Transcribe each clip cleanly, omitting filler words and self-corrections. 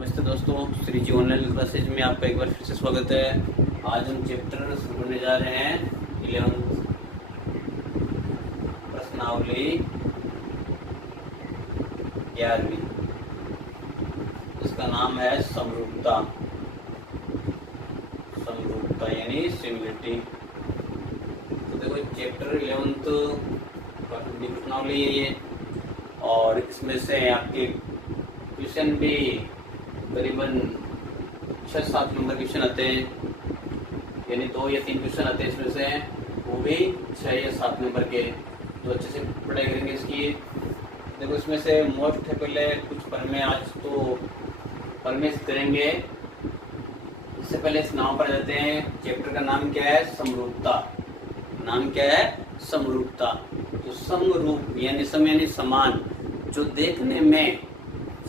नमस्ते दोस्तों, श्री जी online classes में आपका एक बार फिर से स्वागत है। आज हम चैप्टर शुरू करने जा रहे हैं 11th प्रश्नावली 11वीं। इसका नाम है समरूपता। समरूपता यानी सिमिलरिटी। तो देखो चैप्टर 11th प्रश्नावली है ये, और इसमें से आपके क्वेश्चन भी करीबन 6-7 नंबर क्वेश्चन आते हैं, यानी 2 या 3 क्वेश्चन आते हैं इसमें से, वो भी 6 या 7 नंबर के। तो अच्छे से पढ़ाई करेंगे इसकी। देखो इसमें से मोस्ट है, पहले कुछ प्रमेय, आज तो प्रमेय करेंगे। इससे पहले इस नाम पर जाते हैं। चैप्टर का नाम क्या है? समरूपता। नाम क्या है? समरूपता। तो समरूप यानी सम यानी समान, जो देखने में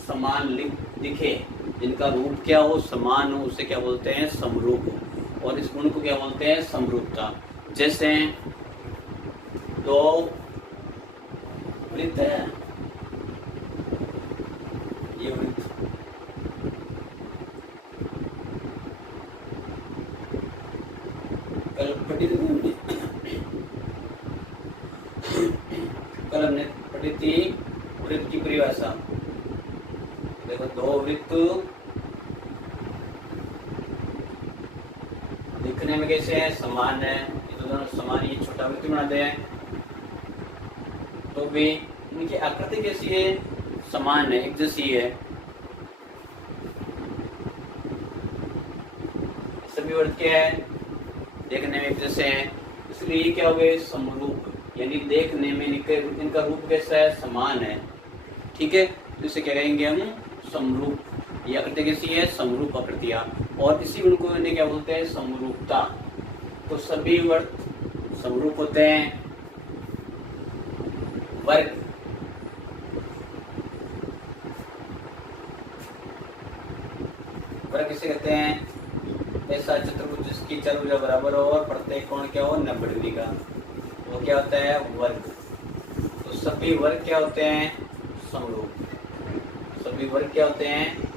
समान दिखे, जिनका रूप क्या हो, समान हो, उसे क्या बोलते हैं? समरूप। और इस गुण को क्या बोलते हैं? समरूपता। जैसे 2 वृत्त है, ये वृत्त, कल हमने पढ़ी थी वृत्त की परिभाषा। देखो 2 वृत्त दिखने में कैसे है? समान है। ये तो दोनों समान, ये छोटा वृत्त बनाते हैं तो भी इनकी आकृति कैसी है? समान है, एक जैसी है। सभी वृत्त क्या है? देखने में एक जैसे हैं, इसलिए ये क्या हो गए? समरूप, यानी देखने में इनका रूप कैसा है? समान है। ठीक है, तो इसे क्या कहेंगे हम? समरूप। ये आकृति कैसी है? समरूप आकृतियां। और इसी गुण को इन्हें क्या बोलते हैं? समरूपता। तो सभी वृत्त समरूप होते हैं। वर्ग वर्ग किसे कहते हैं? ऐसा चतुर्भुज जिसकी चतुर्भुजा बराबर हो और प्रत्येक कोण क्या हो? 90 डिग्री का, वो क्या होता है? वर्ग। तो सभी वर्ग क्या होते हैं? समरूप। सभी वर्ग क्या होते हैं?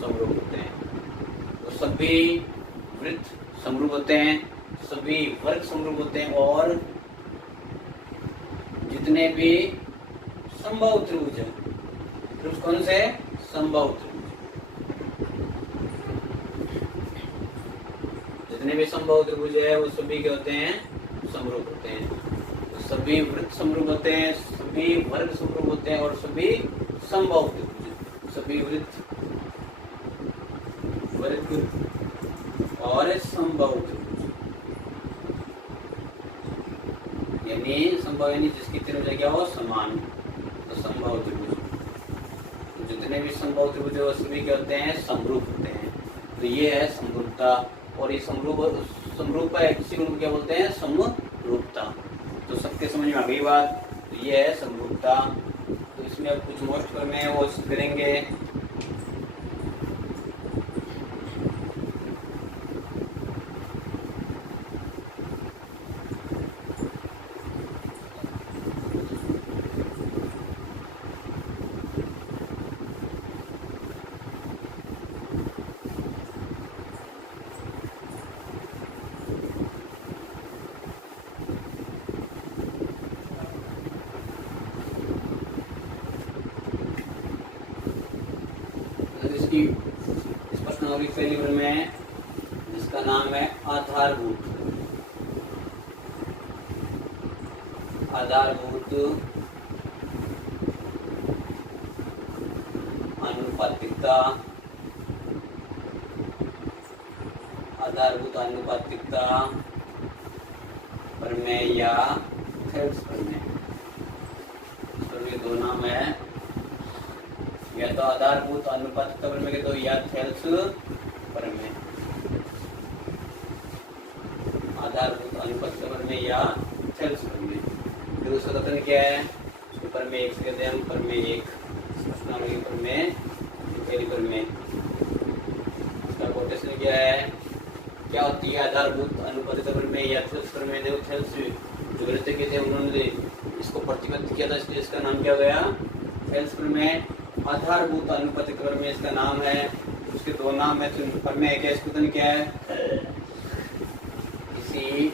समरूप होते हैं। तो सभी वृत्त समरूप होते हैं, सभी वर्ग समरूप होते हैं, और जितने भी समबाहु त्रिभुज है, त्रिभुज कौन से? समबाहु त्रिभुज। जितने भी समबाहु त्रिभुज है वो सभी क्या होते हैं? समरूप होते हैं। तो सभी वृत्त समरूप होते हैं, सभी वर्ग समरूप होते हैं, और सभी समबाहु त्रिभुज, सभी वृत्त, वर्ग और समबाहु त्रिभुज, यानी समबाहु यानी जिसकी त्रिभुजा क्या हो? समान। तो समबाहु त्रिभुज, तो जितने भी समबाहु त्रिभुज है वो सभी क्या होते हैं? समरूप होते हैं। तो ये है समरूपता। और ये समरूप है, किसी को क्या बोलते हैं? समरूपता। तो सबके समझ में आ गई बात। तो ये है समरूपता। तो इसमें अब कुछ मोस्ट प्रमेय है वो करेंगे। इस प्रश्नावली पहली में है, जिसका नाम है आधारभूत। आधारभूत आनुपातिकता। आधारभूत आनुपातिकता प्रमेय या थेल्स प्रमेय। इसके 2 नाम है, या तो आधारभूत अनुपातिकता प्रमेय के 2, या थेल्स प्रमेय। आधारभूत अनुपातिकता प्रमेय या थेल्स प्रमेय। तो उसका कथन क्या है? उसको प्रमेय 1 से कहते हैं हम। प्रमेय 1 प्रश्नावली प्रमेय पहली प्रमेय। इसका कोटेशन क्या है? क्या होती है आधारभूत अनुपातिकता प्रमेय या थेल्स प्रमेय? देखो थेल्स जो वृत्त के थे उन्होंने इसको प्रतिबद्ध किया था, इसलिए इसका नाम क्या गया? थेल्स प्रमेय। आधारभूत अनुपातिक प्रमेय इसका नाम है। उसके दो नाम है। प्रमेय क्या, इसका कथन क्या है? किसी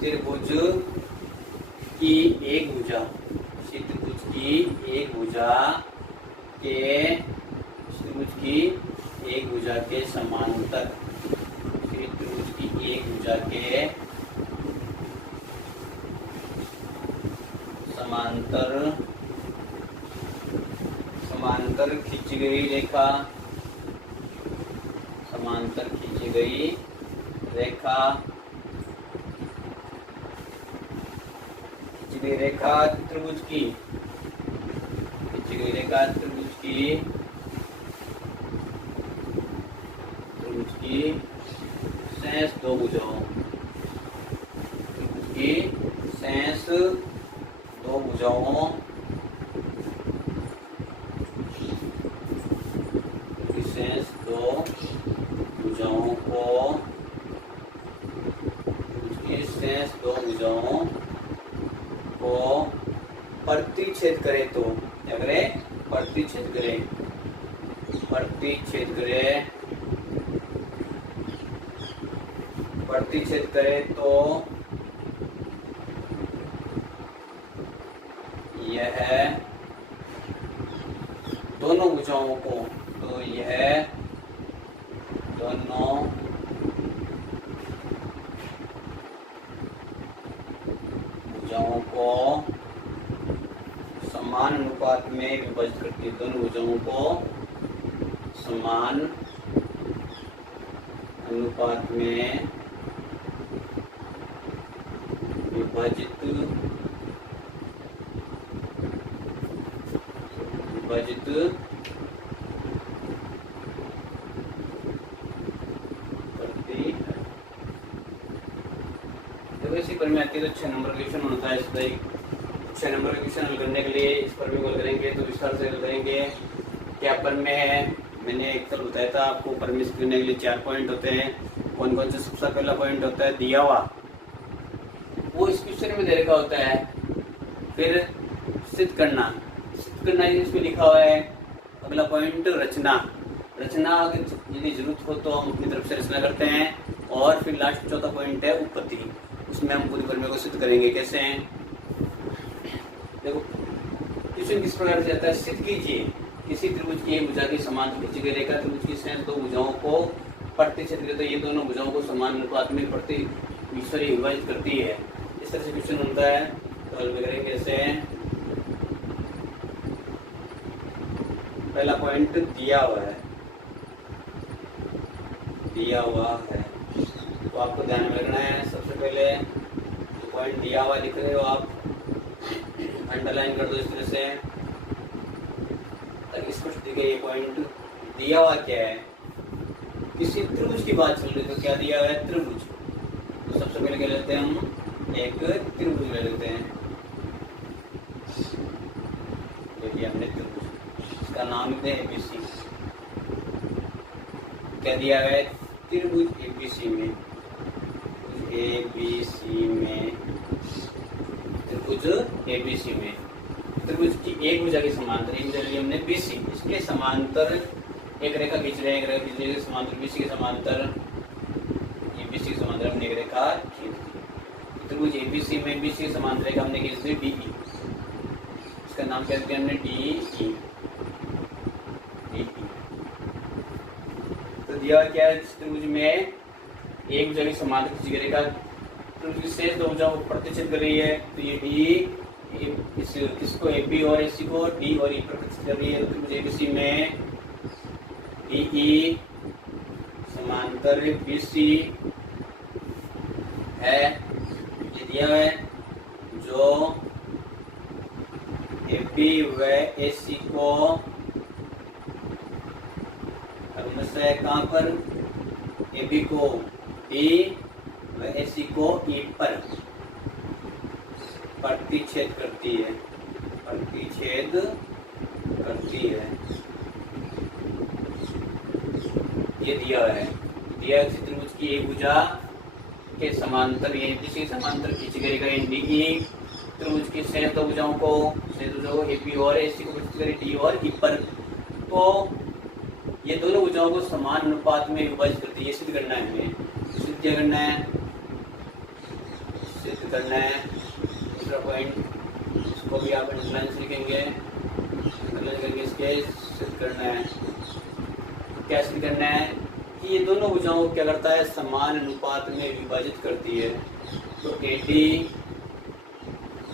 त्रिभुज की एक भुजा, किसी त्रिभुज की एक भुजा के, त्रिभुज की एक भुजा के समांतर, त्रिभुज की एक भुजा के समांतर खींची गई रेखा, समांतर खींची गई रेखा, खींची गई रेखा त्रिभुज की, खींची गई रेखा त्रिभुज की शेष दो भुजाओं, त्रिभुज की शेष दो भुजाओं, शेष दो भुजाओं को, शेष दो भुजाओं को प्रतिच्छेद करे तो क्या करे? प्रतिच्छेद करे, प्रतिच्छेद करे, प्रतिच्छेद करे तो यह दोनों भुजाओं को, तो यह दोनों भुजाओं को समान अनुपात में विभाजित करती है, दोनों भुजाओं को समान अनुपात में विभाजित करती है। जब इसी पर में आती है तो 6 नंबर का क्वेश्चन होता है। इसका 6 नंबर का क्वेश्चन हल करने के लिए इस पर में हल करेंगे तो विस्तार से हल करेंगे। क्या पर में है, मैंने एक कल बताया था आपको, पर में करने के लिए 4 पॉइंट होते हैं। कौन कौन से? सबसे पहला पॉइंट होता है दिया हुआ, वो इस क्वेश्चन में दे रखा होता है। फिर सिद्ध करना, सिद्ध करना इसमें लिखा हुआ है। अगला पॉइंट रचना, रचना यदि जरूरत हो तो हम अपनी तरफ से रचना करते हैं। और फिर लास्ट चौथा पॉइंट है उत्पत्ति, उसमें हम पूरी प्रमेय को सिद्ध करेंगे। कैसे हैं देखो, क्वेश्चन किस प्रकार से आता है? सिद्ध कीजिए किसी त्रिभुज की एक भुजा की समांतर खींची गई रेखा त्रिभुज की शेष दो भुजाओं को प्रतिच्छेद करे तो ये दोनों भुजाओं को समान अनुपात में विभाजित करती है। इस तरह से क्वेश्चन होता है। तो हल करेंगे कैसे? पहला पॉइंट दिया हुआ है, दिया हुआ है तो आपको ध्यान में रखना है। सबसे पहले जो पॉइंट दिया हुआ लिख रहे हो आप अंडरलाइन कर दो इस तरह से ताकि स्पष्ट दिखे। ये पॉइंट दिया हुआ क्या है? किसी त्रिभुज की बात चल रही तो क्या दिया हुआ है? त्रिभुज। तो सबसे पहले क्या लेते हैं? हम एक त्रिभुज ले लेते हैं। देखिए हमने त्रिभुज, इसका नाम है एबीसी। क्या दिया है? त्रिभुज एबीसी में, त्रिभुज एबीसी में त्रिभुज की एक भुजा के समांतर, एक भुजा ली हमने बीसी, इसके समांतर एक रेखा खींच रहे हैं, एक रेखा खींच रहे हैं समांतर बीसी के समांतर, ये बीसी के समांतर हमने एक रेखा खींच दी। त्रिभुज एबीसी में बीसी के समांतर रेखा हमने खींच दी डीई, इसका नाम क्या दिया हमने? डीई। तो दिया क्या है? त्रिभुज में एक भुजा की समांतर खींची गई रेखा त्रिभुज की शेष दो भुजाओं को प्रतिच्छेद कर रही है। तो ये डी इसको एबी और एसी को डी और ई प्रतिच्छेद कर रही है। त्रिभुज एबीसी में डीई समांतर बीसी है, ये दिया है। जो एबी व एसी को क्रमशः कहाँ पर? एबी को डी व एसी को ई पर प्रतिच्छेद करती है, प्रतिच्छेद करती है। ये दिया है। दिया है त्रिभुज की एक भुजा के समांतर, ये किसी समांतर खींच करेगा डीई त्रिभुज की संयुक्त भुजाओं को एपी और एसी को विभाजित करे डी और ई पर। तो ये दोनों भुजाओं को समान अनुपात में विभाजित करती है। ये सिद्ध करना है हमें। सिद्ध क्या करना है? सिद्ध करना है दूसरा पॉइंट, इसको भी आप अंडरलाइन से लिखेंगे, अंडरलाइन करके इसके सिद्ध करना है। क्या सिद्ध करना है? कि ये दोनों भुजाओं को क्या करता है? समान अनुपात में विभाजित करती है। तो एडी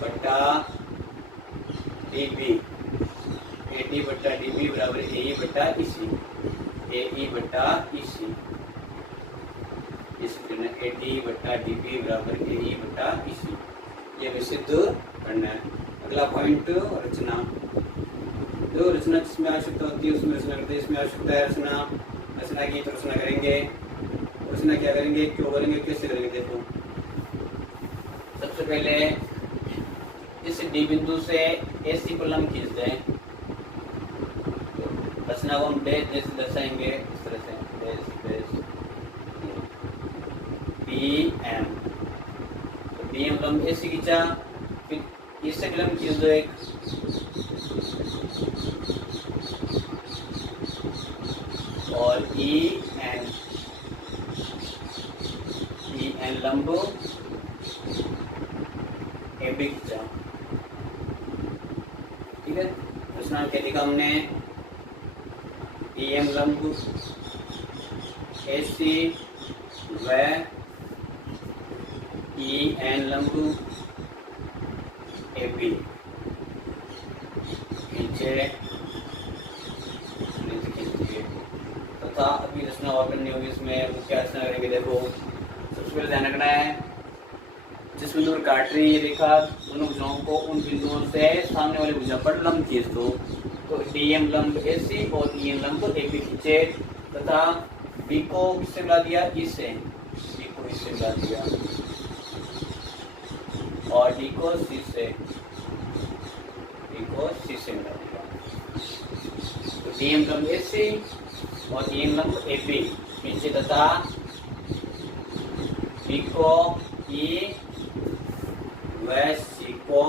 बट्टा डीबी, एडी बट्टा डीबी बराबर ए बट्टा ईसी, ए बट्टा ईसी। एडी बट्टा डीबी बराबर ए बट्टा ईसी, ये हमें सिद्ध करना है। अगला पॉइंट रचना। जो रचना जिसमें आवश्यकता होती है उसमें रचना करते हैं। इसमें आवश्यकता है रचना, रचना की तो रचना करेंगे। रचना क्या करेंगे, क्यों करेंगे, कैसे करेंगे? देखो सबसे पहले इस डी बिंदु से एसी को लंब खींच दें। रचना को हम डैश जैसे दर्शाएंगे, इस तरह से डैश डैश पी एम। तो पी एम लंब एसी खींचा, फिर इससे लंब खींच दो एक, और ई एन लंब ए बी खींचा। ठीक है, रचना क्या लिखा हमने? ई एम लंब ए सी व ई एन लंब ए बी खींचे तथा अभी रचना और करनी होगी। इसमें वो क्या रचना करेंगे? देखो सबसे पहले ध्यान रखना है, जिस बिंदु पर काट रही है रेखा दोनों भुजाओं को, उन बिंदुओं से सामने वाले भुजा पर लंब खींच दो। तो डी एम लंब ए सी और ई एम लंब ए बी खींचे तथा बी को किससे मिला दिया? ई से, बी को इससे मिला दिया, और डी को सी से, डी को सी से मिला दिया। तो डी एम लंब ए सी और ई एम लंब ए बी खींचे तथा बी को ई व सी को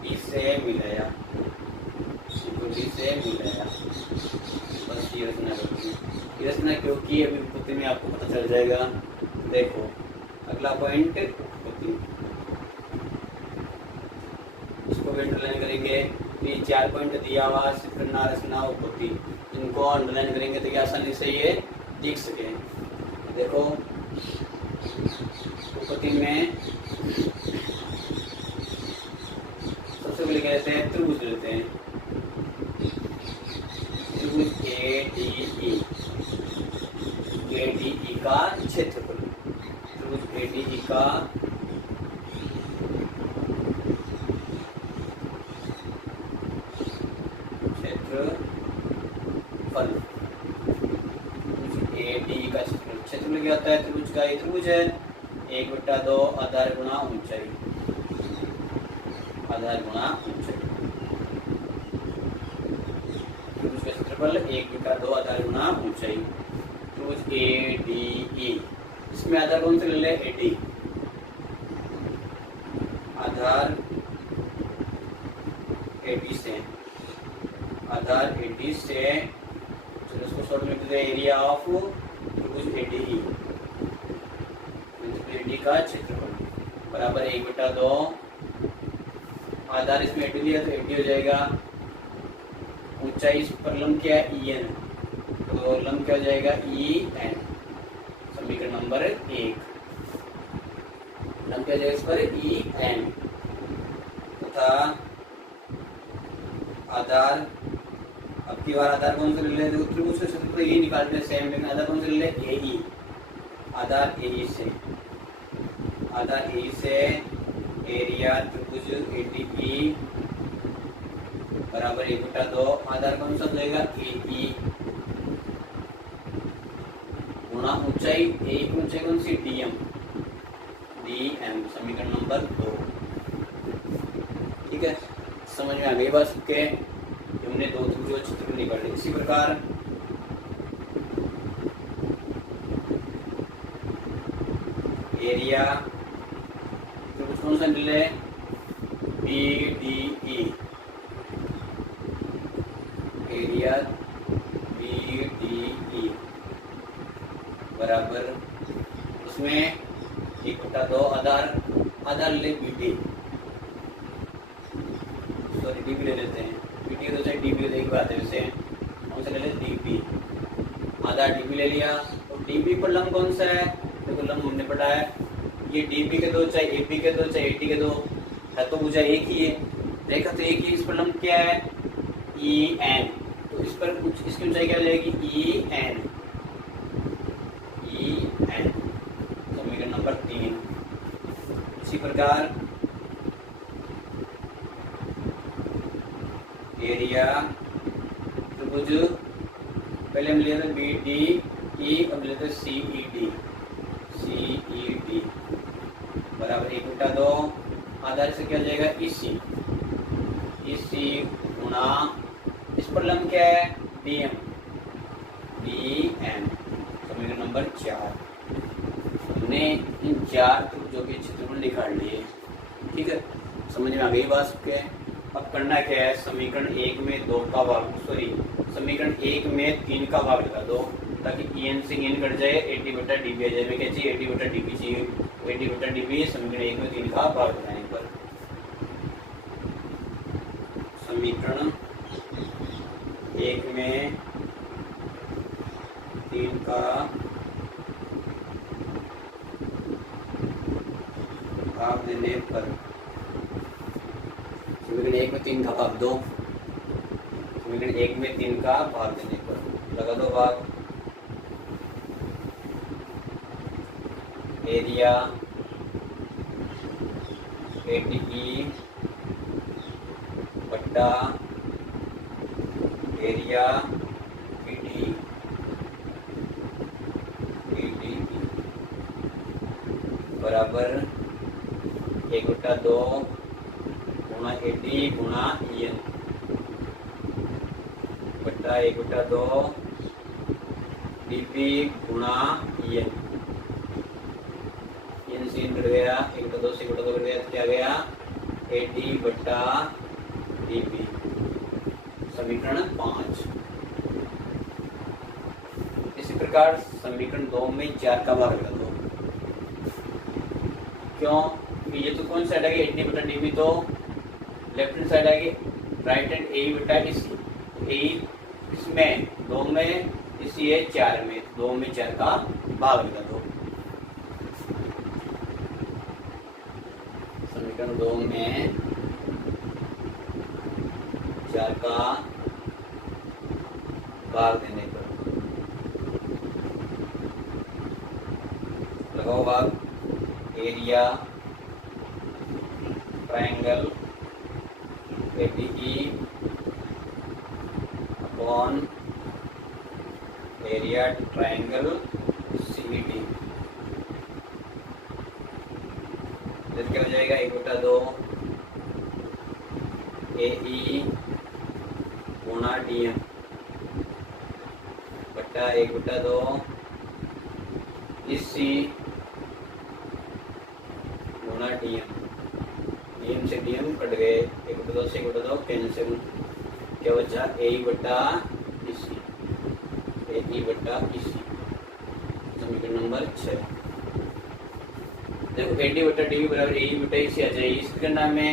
बी से मिलाया, सी को डी से मिलाया। बस ये रचना करती है। ये रचना क्योंकि अभी उत्पत्ति में आपको पता चल जाएगा। देखो अगला पॉइंट उत्पत्ति, इसको भी अंडरलाइन करेंगे। ये 4 पॉइंट दिया हुआ, सिद्ध करना, रचना, उत्पत्ति, इनको अंडरलाइन करेंगे तो ये आसानी से ये दिख सके। देखो उत्पत्ति में सबसे पहले क्या लेते हैं? त्रिभुज लेते हैं। त्रिभुज ए डी ई का क्षेत्रफल, त्रिभुज ए डी ई का क्षेत्रफल, ए डी का क्षेत्रफल क्या होता है? त्रिभुज का, ये त्रिभुज है, 1/2 आधार गुणा ऊंचाई, आधार गुणा ऊंचाई। त्रिभुज का क्षेत्रफल 1/2 आधार गुणा ऊंचाई। त्रिभुज ए डी ई, इसमें आधार कौन से ले ले? A D, Aadhaar A D से, आधार ए डी से, चलो इसको शॉर्ट में लिख देते हैं, एरिया ऑफ त्रिभुज A D E, A D का क्षेत्रफल बराबर 1/2, आधार इसमें ए डी लिया तो ए डी हो जाएगा, ऊंचाई इस पर लंब क्या है? ई एन, तो लंब क्या हो जाएगा? ई एन, समीकरण नंबर 1। लंब क्या जाएगा इस पर? ई एन तथा आधार, अब की बार आधार कौन से ले ले? त्रिभुज का क्षेत्रफल ये निकालते हैं सेम, लेकिन आधार कौन से ले ले? ए ई, आधार ए ई से, आधार ए ई से एरिया त्रिभुज ए डी ई बराबर 1/2, आधार कौन सा जाएगा? ए ई गुणा ऊंचाई, ए की ऊंचाई कौन सी? डी एम, डी एम, समीकरण नंबर 2। ठीक है, समझ में आ गई बात सबके? हमने 2 त्रिभुज क्षेत्रफल निकाले। इसी प्रकार एरिया त्रिभुज कौन सा मिले BDE, एरिया BDE बराबर उसमें 1/2 आधार ले BD, सॉरी DB ले लेते हैं, BD तो चाहे DB की बात है, वैसे कौन सा ले लेते DB, आधार DB ले लिया। और DB पर लंब कौन सा है, देखो लंब हमने पढ़ा है, ये DB के दो चाहे AB के दो चाहे AD के दो है तो भुजा एक ही है, देखा तो एक ही, इस पर लंब क्या है EN, तो इस पर कुछ इसकी ऊंचाई क्या हो जाएगी EN, समीकरण नंबर 3। इसी प्रकार एरिया त्रिभुज पहले हम लिए थे BDE, अब लेते CED बराबर 1/2 आधार से क्या हो जाएगा EC गुणा इस पर लंब क्या है DM, समीकरण नंबर 4। हमने इन 4 त्रिभुजों के क्षेत्रफल निकाल लिए, ठीक है, समझ में आ गई बात सबके। अब करना क्या है, समीकरण 1 में 2 का भाग, समीकरण 1 में 3 का भाग लगा दो ताकि EN से EN कट जाए, 80/DB आ जाए। मैं क्या चाहिए 80/DB चाहिए, 80/DB समीकरण 1 में 3 का भाग लगाने पर समीकरण 1 में 3 का भाग देने पर, समीकरण 1 में 3 का भाग दो, समीकरण 1 में 3 का भाग देने पर लगा दो भाग, एरिया ADE बट्टा एरिया BDE बराबर 1/2 गुणा AD गुणा EN बट्टा 1/2 DB गुणा EN से कट गया, 1/2 से 1/2 कट गया, क्या गया AD/DB समीकरण 5। इसी प्रकार समीकरण 2 में 4 का भाग लगा दो, क्यों, ये तो कौन साइड आएगी 80/DB, तो लेफ्ट हैंड साइड आएगी, राइट हैंड AE इसमें 2 में इसी है 4 में, 2 में 4 का भाग लगा दो, समीकरण 2 में 4 का भाग देने पर लगाओ भाग, area triangle ADE upon area triangle CED, क्या हो जाएगा 1/2 AE गुणा DM बट्टा 1/2 EC गुणा DM से DM कट गए, 1/2 से 1/2 कैंसिल, क्या बचा AE/EC, समीकरण नंबर 6। देखो 80/DB बराबर AE/EC आ जाएगी, सिद्ध करना में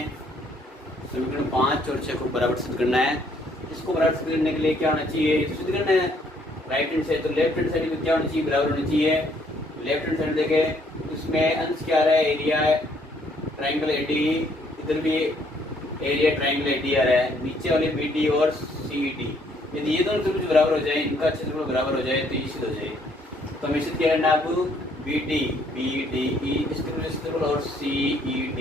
समीकरण 5 और 6 को बराबर सिद्ध करना है। इसको बराबर सिद्ध करने के लिए क्या होना चाहिए, सिद्ध करना है राइट हैंड साइड, तो लेफ्ट हैंड साइड में क्या होना चाहिए, बराबर होनी चाहिए। लेफ्ट हैंड साइड देखे इसमें अंश क्या आ रहा है, एरिया ट्रायंगल ADE, इधर भी एरिया ट्रायंगल AD आ रहा है, नीचे वाले BD और CED, यदि ये दोनों त्रिभुज बराबर हो जाए, इनका क्षेत्रफल बराबर हो जाए तो ये सिद्ध हो जाए। तो हमें सिद्ध क्या करना है, अब BDE इस क्षेत्रफल और CED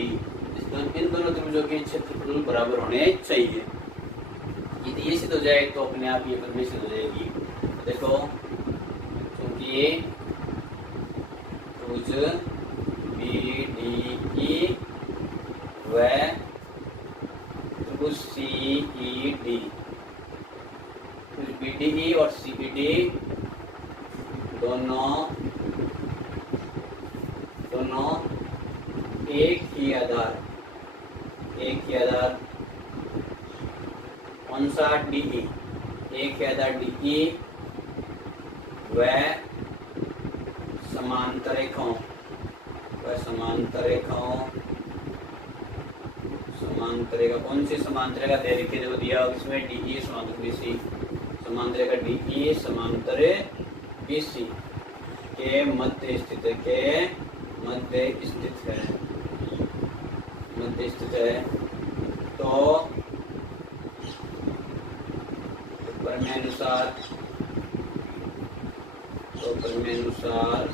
इन दोनों त्रिभुजों के क्षेत्रफल बराबर होने चाहिए। यदि ये सिद्ध हो जाए तो अपने आप ये पद सिद्ध हो जाएगी। देखो क्योंकि ये त्रिभुज BDE व त्रिभुज CED, BDE और CED दोनों दोनों एक ही आधार कौन सा DE, एक ही आधार DE व समांतर रेखाओं समांतर रेखा कौन सी समांतर रेखा दे रखी है, जो दिया होगा इसमें DE समांतर BC, समांतर रेखा DE समांतर BC के मध्य स्थित है। तो प्रमेय अनुसार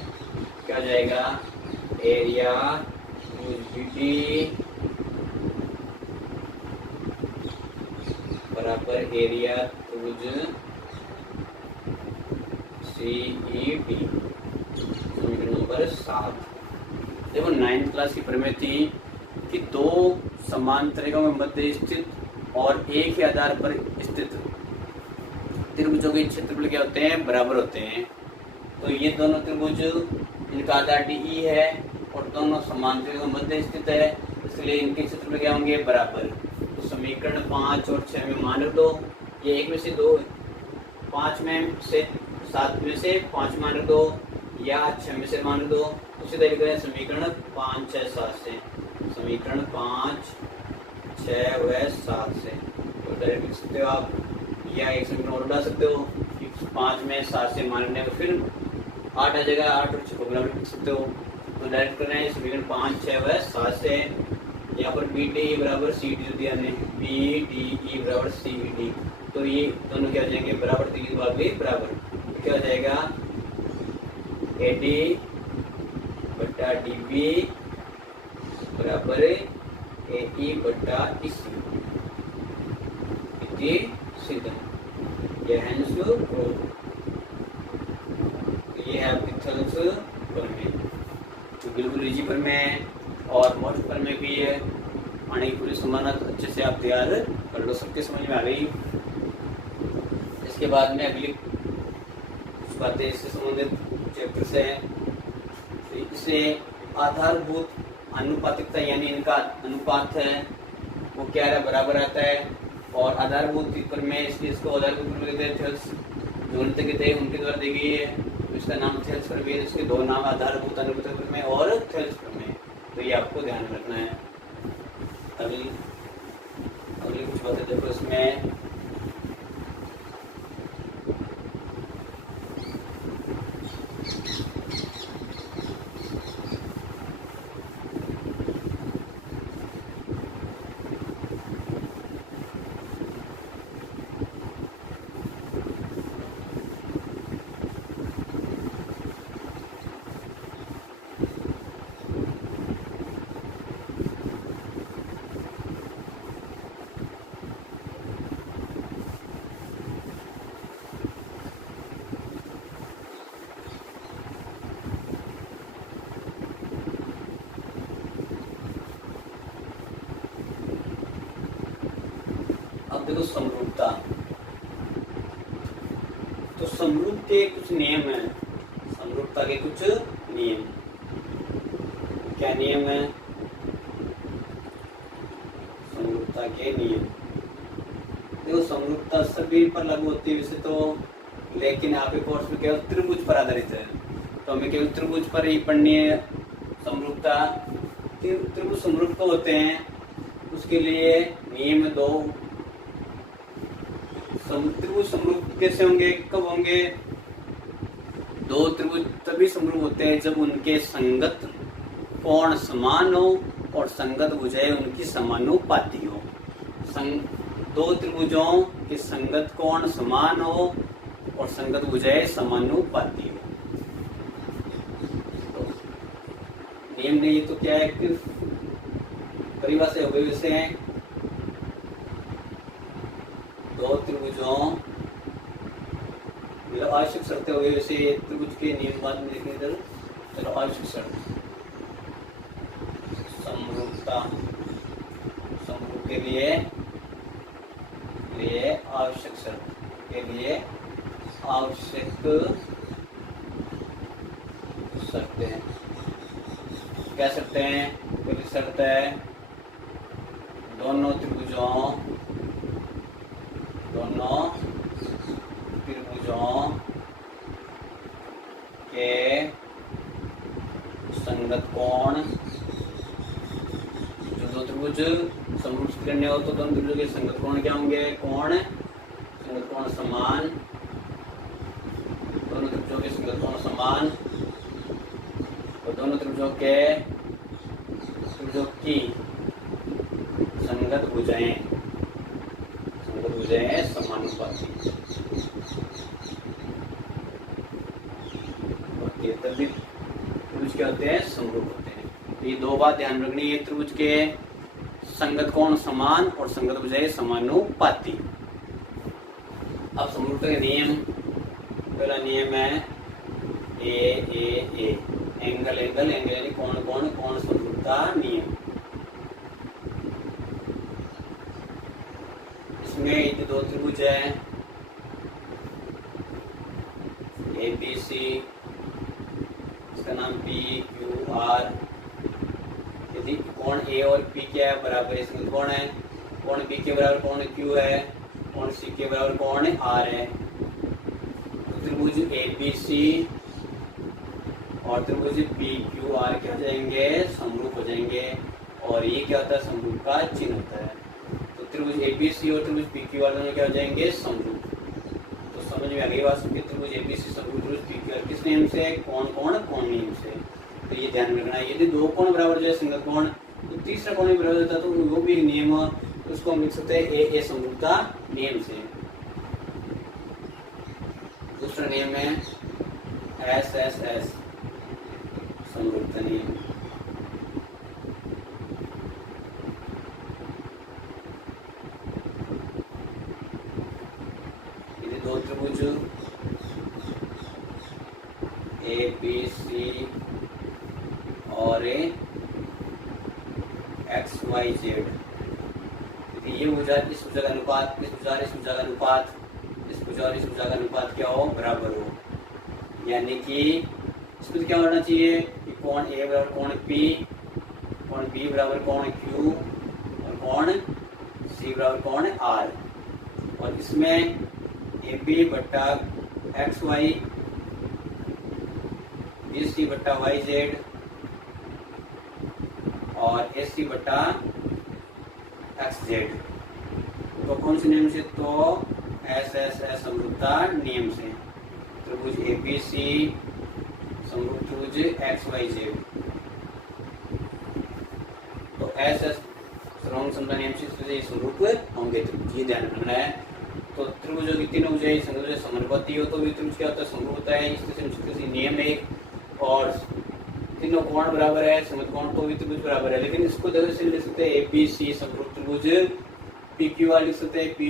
क्या जाएगा, एरिया BD बराबर एरिया त्रिभुज CED, समीकरण नंबर 7। देखो 9th क्लास की प्रमेय थी कि दो समांतर रेखाओं में मध्य स्थित और एक ही आधार पर स्थित त्रिभुजों के क्षेत्रफल क्या होते हैं, बराबर होते हैं। तो ये दोनों त्रिभुज इनका आधार DE है और दोनों समांतर रेखाओं में मध्य स्थित है, इसलिए इनके क्षेत्रफल क्या होंगे, बराबर। तो समीकरण 5 और 6 में मान रख दो, ये 1 में से 2, 5 में से 7 में से 5 मान रख दो या 6 में से मान रख दो। उसी तरीके से समीकरण 5, 6, 7 से, समीकरण 5, 6 व 7 से तो डायरेक्ट लिख सकते हो आप, या एक समीकरण और डाल सकते हो कि 5 में 7 से मानने को फिर 8 आ जाएगा, 8 और 6 को बराबर लिख सकते हो। तो डायरेक्ट करना है समीकरण 5, 6 व 7 से। यहाँ पर BDE बराबर CED दिया हमने, BDE बराबर CED, तो ये दोनों क्या हो जाएंगे, बराबर, तीन भाग भी बराबर, तो क्या हो जाएगा AD बटा DB बराबर AE बटा EC इति सिद्धम। यह है ये है आपकी थल्स प्रमेय, तो बिल्कुल इजी प्रमेय है और मोस्ट प्रमेय भी है। आने की पूरी संभावना अच्छे से आप तैयार कर लो, सबके समझ में आ गई। इसके बाद में अगली कुछ बातें इससे संबंधित चैप्टर से हैं। तो इसे आधारभूत अनुपातिकता यानी इनका अनुपात है वो क्या है, बराबर आता है। और आधारभूत प्रमेय इसलिए इसको आधारभूत प्रमेय कहते हैं, थेल्स जो गणित कहते हैं उनके द्वारा दी गई है, तो इसका नाम थेल्स प्रमेय। इसके दो नाम, आधारभूत अनुपातिक प्रमेय और थेल्स प्रमेय, तो ये आपको ध्यान रखना है। अगली कुछ बातें देखो इसमें। देखो समरूपता, तो समरूप के कुछ नियम है, समरूपता के कुछ नियम, क्या नियम है, समरूपता के नियम। देखो समरूपता सभी पर लागू होती है वैसे तो, लेकिन आपके कोर्स में केवल त्रिभुज पर आधारित है, तो हमें केवल त्रिभुज पर ही पढ़नी है समरूपता। त्रिभुज समरूप होते हैं, उसके लिए नियम दो। त्रिभुज समरूप कैसे होंगे, कब होंगे, दो त्रिभुज तभी समरूप होते हैं जब उनके संगत कोण समान हो और संगत भुजाएं उनकी समानुपाती हो। दो त्रिभुजों के संगत कोण समान हो और संगत भुजाएं समानुपाती हो। तो नियम नहीं, तो क्या है कि परिभाषा हो गई वैसे हैं, दो त्रिभुजों मतलब आवश्यक शर्तें हो गई वैसे त्रिभुज के नियम बाद में देखने इधर। चलो आवश्यक शर्त, समरूपता, समरूप के लिए आवश्यक शर्त के लिए आवश्यक शर्तें, शर्तें हैं? पहली शर्त है दोनों त्रिभुजों के संगत कोण, जो दो त्रिभुज समरूप करने हो तो दोनों त्रिभुजों के संगत कोण क्या होंगे? संगत कोण समान, दोनों त्रिभुजों के संगत कोण समान, और दोनों त्रिभुजों की संगत भुजाएं समानुपाती, तभी त्रिभुज क्या होते हैं? समरूप होते हैं। तो ये दो बात ध्यान रखनी है, त्रिभुज के संगत कोण समान और संगत भुजाएं समानुपाती। अब समरूपता के नियम, पहला नियम है ए एंगल यानी कोण समरूपता नियम। इसमें यदि दो त्रिभुज है ABC, इसका नाम PQR, यदि कोण A और P क्या है? बराबर है, संगत कोण है। कोण B के बराबर कोण Q है, कोण C के बराबर कोण R है। तो त्रिभुज ABC और त्रिभुज PQR क्या हो जाएंगे? समरूप हो जाएंगे। और ये क्या होता है? समरूप का चिन्ह होता है। तो त्रिभुज ABC और त्रिभुज PQR दोनों क्या हो जाएंगे? समरूप। तो समझ में आ गई बात सबकी? त्रिभुज ABC समरूप, त्रिभुज PQR किस नियम से? कोण नियम से। तो ये ध्यान रखना है। यदि दो कोण बराबर जो है संगत कोण, तो तीसरा कोण भी बराबर होता है, तो वो भी एक नियम, उसको हम लिख सकते हैं ए समरूपता नियम से। दूसरा नियम है SSS समरूपता नियम। यदि दो त्रिभुज ABC और XYZ, यदि ये भुजा इस भुजा का अनुपात, इस भुजा इस भुजा का अनुपात, इस भुजा और इस भुजा का अनुपात क्या हो? बराबर हो। यानी कि इसमें क्या होना चाहिए कि कोण A बराबर कोण P, कोण B बराबर कोण Q और कोण C बराबर कोण R। और इसमें AB बट्टा XY, BC बट्टा YZ और AC बट्टा XZ। तो कौन से नियम से? तो SSS समरूपता नियम से। त्रिभुज ABC समरूप त्रिभुज XYZ, तो SS समरूपता नियम से समरूप होंगे। ये ध्यान रखना है। तो त्रिभुजों की तीनों भुजाएं संगत समानुपाती हो तो भी त्रिभुज क्या होता है? समरूप होता है। इससे नियम एक, और तीनों कोण बराबर है, संगत कोण तो भी त्रिभुज बराबर है। लेकिन इसको जगह से लिख सकते हैं ABC समरूप त्रिभुज, PQR लिख सकते हैं P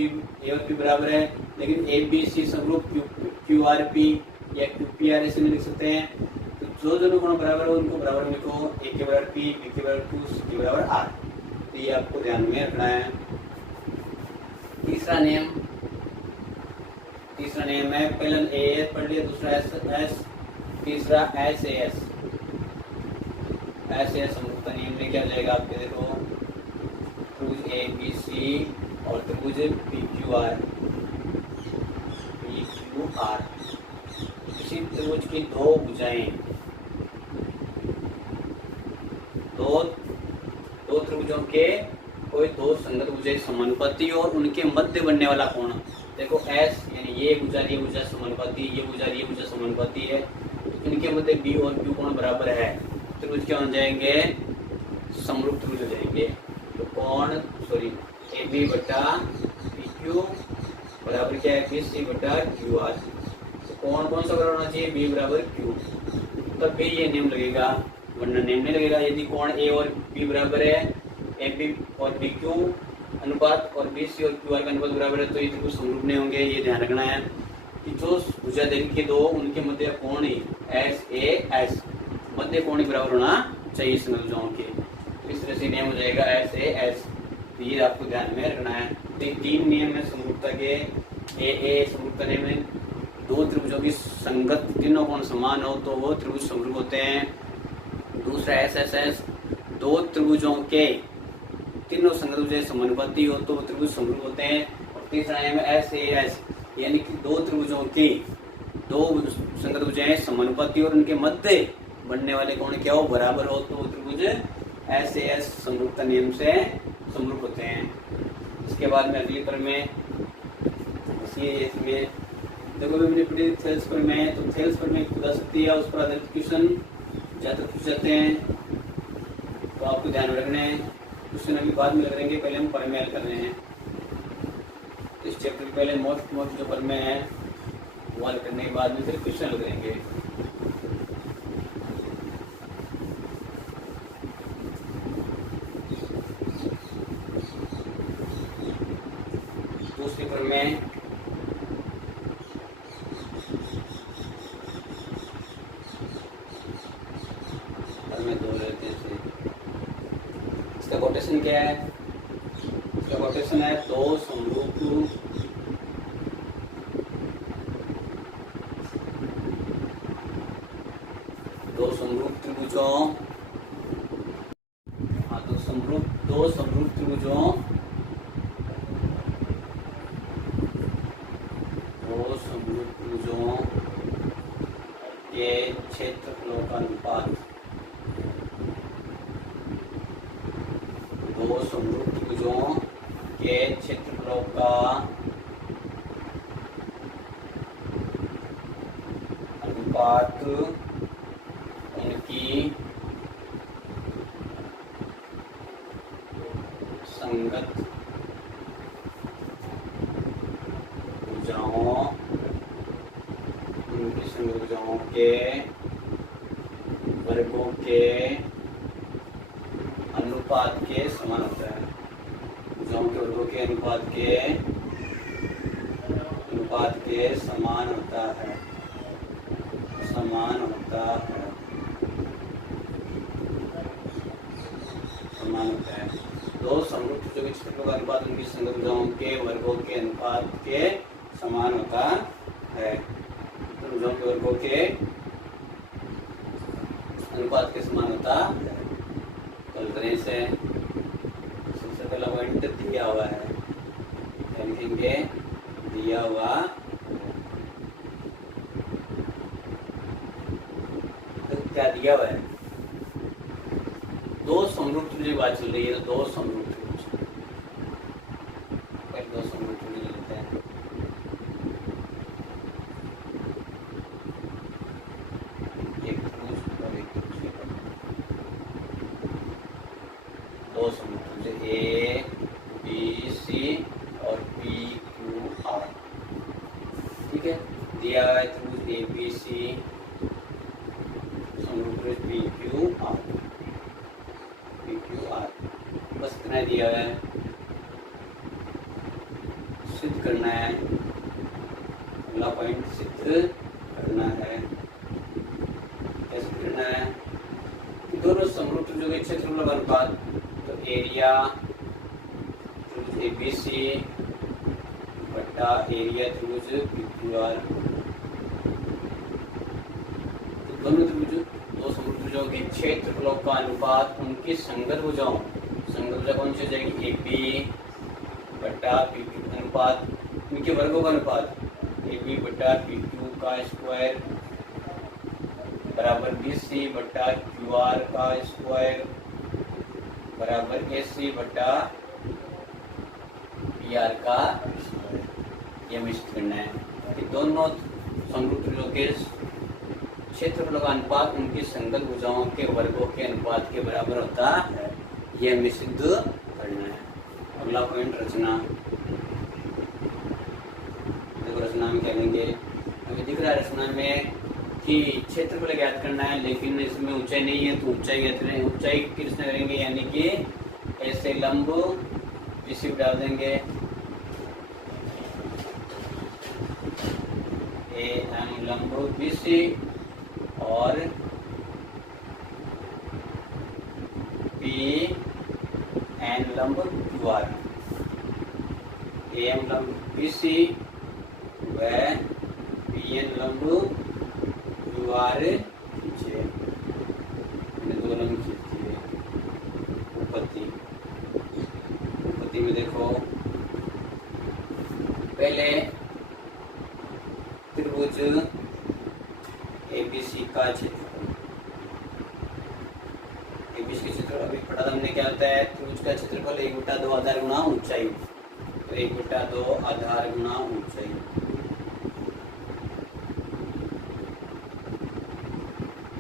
A और P बराबर है, लेकिन ABC समरूप QRP या QPR ऐसे नहीं लिख सकते हैं। तो जो दोनों कोण बराबर हो उनको बराबर लिखो, A के बराबर P, B के बराबर Q, C के बराबर R। तो ये आपको ध्यान में रखना है। तीसरा नियम है, पहला AS पढ़ लिया, दूसरा SS, तीसरा SAS समरूपता नियम में क्या जाएगा आपके? देखो, त्रिभुज ABC और त्रिभुज PQR, इसी त्रिभुज की दो भुजाएं, दो त्रिभुजों के कोई दो संगत भुजाएं समानुपाती और उनके मध्य बनने वाला कोण। देखो S यानी ये भुजा समानुपाती, ये भुजा समानुपाती है, इनके मध्य B और Q कोण बराबर है। त्रिभुज क्या हो जाएंगे? समरूप त्रिभुज हो जाएंगे। तो AB बटा PQ बराबर क्या है? BC बटा QR। तो कौन सा बराबर होना चाहिए? B बराबर Q, तब भी ये नियम लगेगा, वरना नियम नहीं लगेगा। यदि कोण A और B बराबर है, AB और BQ अनुपात और BC और QR का अनुपात बराबर है, तो ये त्रिभुज समरूप नहीं होंगे। ये ध्यान रखना है कि जो भुजा के दो उनके मध्य कोण ही SAS मध्य कोण ही बराबर होना चाहिए भुजाओं के। तो इस तरह से नियम हो जाएगा SAS। तो ये आपको ध्यान में रखना है। तो तीन नियम है समरूपता के। AA समरूपता नियम में दो त्रिभुजों की संगत तीनों कोण समान हो तो वो त्रिभुज समरूप होते हैं। दूसरा SSS दो त्रिभुजों के तीनों संगतभुज समानुपाती हो तो त्रिभुज समरूप होते हैं। और तीसरा नियम एस ए एस, यानी कि दो त्रिभुजों की दो संगतभुज समानुपाती और उनके मध्य बनने वाले कोण क्या हो, बराबर हो तो त्रिभुज एस ए एस समरूपता नियम से समरूप होते हैं। इसके बाद में अगली प्रमेय इसमें देखो भी मैंने पढ़ी थेल्स प्रमेय, तो थेल्स प्रमेय खुदा सकती है, उस पर आधारित क्वेश्चन ज्यादा पूछ जाते हैं, तो आपको ध्यान रखना है। क्वेश्चन अभी बाद में लग रहेंगे, पहले हम प्रमेय हल कर रहे हैं। इस चैप्टर के पहले मोस्ट जो प्रमेय है वो हल करने के बाद में फिर क्वेश्चन लग रहेंगे। दूसरी प्रमेय दो रहते हैं। इसका कोटेशन क्या है, इसका कोटेशन है दो समरूप त्रिभुजों, हाँ दो समरूप त्रिभुजों के क्षेत्रफलों का अनुपात, दो समरूप त्रिभुजों के क्षेत्रफलों का अनुपात उनकी संगत भुजाओं के वर्गों के अनुपात के समान होता है। भुजाओं के वर्गों के अनुपात के समान होता है। दो समरूप त्रिभुजों के क्षेत्रफलों का अनुपात उनकी संगत भुजाओं के वर्गों के अनुपात के समान होता है। भुजाओं के वर्गों के अनुपात के समान होता है। कल करें से सबसे पहला पॉइंट दिया हुआ है, लिखेंगे दिया हुआ, तो क्या दिया हुआ है, दो समरूप त्रिभुज की बात चल रही है, तो दो समरूप त्रिभुज, दो समरूप त्रिभुज लेते हैं। एक त्रिभुज और एक त्रिभुज, दो समरूप त्रिभुज ए बी सी और पी क्यू आर, ठीक है। दिया हुआ है त्रिभुज ए बी सी समरूप त्रिभुज पी क्यू आर, बस इतना दिया है, सिद्ध करना है। अगला पॉइंट सिद्ध करना है। कैसे करना है, दोनों समरूप त्रिभुजों के क्षेत्रफल का अनुपात, तो एरिया त्रिभुज एबीसी बटा एरिया त्रिभुज पीक्यूआर, दोनों त्रिभुजों दो समरूप त्रिभुजों के क्षेत्रफलों का अनुपात उनकी संगत भुजाओं, संगत भुजा कौन सी हो जाएगी, ए बी बटा पी क्यू अनुपात उनके वर्गों का अनुपात, ए बी बटा पी क्यू का स्क्वायर बराबर बी सी बटा क्यू आर का स्क्वायर बराबर ए सी बटा पी आर का स्क्वायर। ये निश्चित करना है कि दोनों समरूप त्रिभुजों के क्षेत्रफल का अनुपात उनकी संगत भुजाओं के वर्गों के अनुपात के बराबर होता है। यह हमें सिद्ध करना है। अगला पॉइंट रचना, देखो रचना में क्या लेंगे, हमें दिख रहा है रचना में कि क्षेत्रफल ज्ञात करना है, लेकिन इसमें ऊंचाई नहीं है, तो ऊंचाई किसने करेंगे, यानी कि ऐसे लंब इसी डाल देंगे, ए एम लंब बीसी और पी एन लंब क्यू आर, ए एम लंब बीसी व पी एन लंब क्यू आर खींचे, दो लंब खींचती है। स्थिति में देखो, पहले त्रिभुज एबीसी का क्षेत्रफल, एबीसी का क्षेत्रफल अभी पढ़ा था हमने, क्या होता है त्रिभुज का क्षेत्रफल 1/2 आधार गुणा ऊंचाई, तो 1/2 आधार गुणा ऊंचाई,